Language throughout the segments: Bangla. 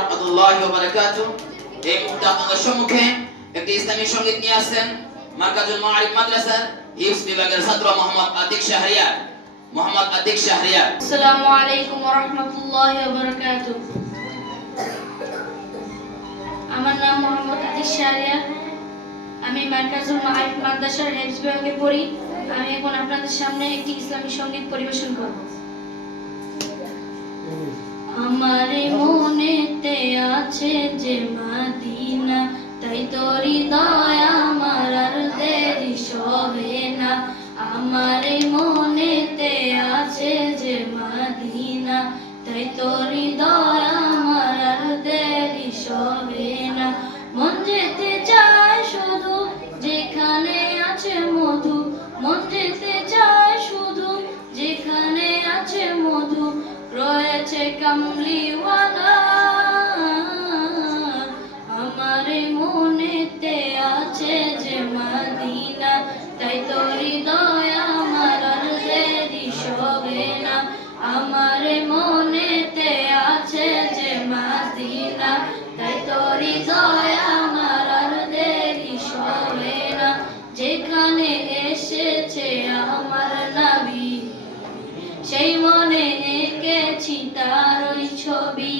রাহমাতুল্লাহি ওয়া বারাকাতুহু। এই মুহূর্তে আপনাদের সম্মুখে একটি ইসলামী সঙ্গীত নিয়ে আসছেন মারকাজুল মাআরিফ মাদ্রাসার হিফজ বিভাগের ছাত্র মোহাম্মদ আতিক শাহরিয়ার। আসসালামু আলাইকুম ওয়া রাহমাতুল্লাহি ওয়া বারাকাতুহু। আমার নাম মোহাম্মদ আতিক শাহরিয়ার। আমি মারকাজুল মাআরিফ মাদ্রাসার হিফজ বিভাগে পড়ি। আমি এখন আপনাদের সামনে একটি ইসলামী সঙ্গীত পরিবেশন করব। আমার মনেতে আছে যে মদিনা, তাই তোর হৃদয় আমার আর দেরি সহে না। আমার মনেতে আছে যে মদিনা, তাই তোর হৃদয় আমার আর দেরি সহে না। মন যেতে চায় শুধু যেখানে আছে মধু, মন যেতে চায় শুধু যেখানে আছে মধু, রয়েছে কামলিওয়ালা। আমার মনেতে আছে যে মদিনা, তাই তোর হৃদয় আমার আর দেরি সহে না। আমার মনেতে আছে যে মদিনা, তাই তোর হৃদয় আমার আর দেরি সহে না। যেখানে এসেছে আমার নবী, সেই মনে এঁকেছি তার ওই ছবি।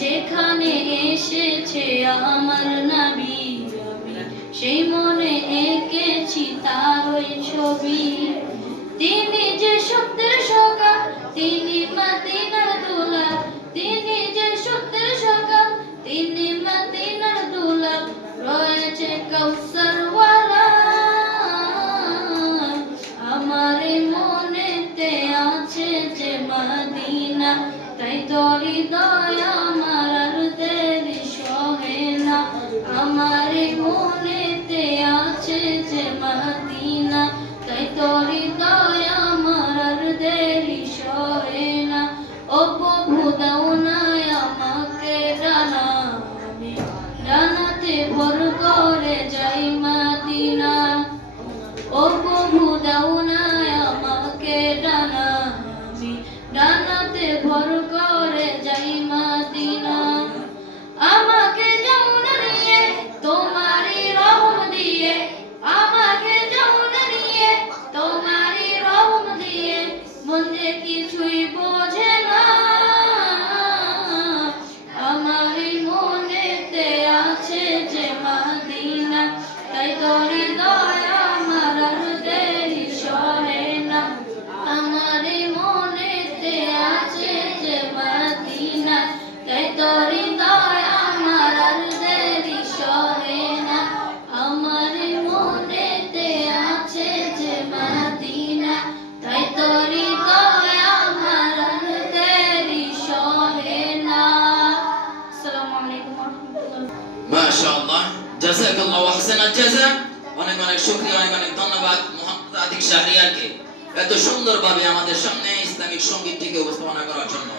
যেখানে এসেছে আমার নবী, সেই মনে এঁকেছি তার ওই ছবি। তিনি যে সত্যের সকাল, তিনি মদিনার দুলাল, তিনি যে সত্যের সকাল, তিনি মদিনার দুলাল, রয়েছে কাউসারওয়ালা। আমার মনেতে আছে যে মদিনা, তাই তোর হৃদয় আমার আর দেরি সহে না। আমার মনেতে আছে যে মদিনা, তাই তোর হৃদয় আমার আর দেরি সহে না। ও প্রভু দাও না আমাকে ডানা, আমি ডানাতে ভর করে যাই মদিনা। ও প্রভু দাও না আমাকে ডানা, আমি ডানাতে ভর করে যাই মদিনা। আমাকে যাও না নিয়ে তোমারই রহম দিয়ে, আমাকে যাও না নিয়ে তোমারই রহম দিয়ে, মন যে কিছুই বোঝে না। আমার মনেতে আছে যে মদিনা, তাই তোর হৃদয় আমার আর দেরি সহে না। আমার মনেতে আছে যে মদিনা, তাই তোর হৃদয় আমার আর দেরি সহে না। আমার মনেতে আছে যে মদিনা, তাই তোর হৃদয় আমার আর দেরি সহে না। আসসালামু আলাইকুম ওয়া রাহমাতুল্লাহ। মাশাআল্লাহ, জাযাকাল্লাহু আহসানাল জাযা। অনেক অনেক শুকরিয়া, অনেক অনেক ধন্যবাদ মোহাম্মদ আতিক শাহরিয়ারকে এত সুন্দরভাবে আমাদের সামনে ইসলামিক সঙ্গীতটিকে উপস্থাপনা করার জন্য।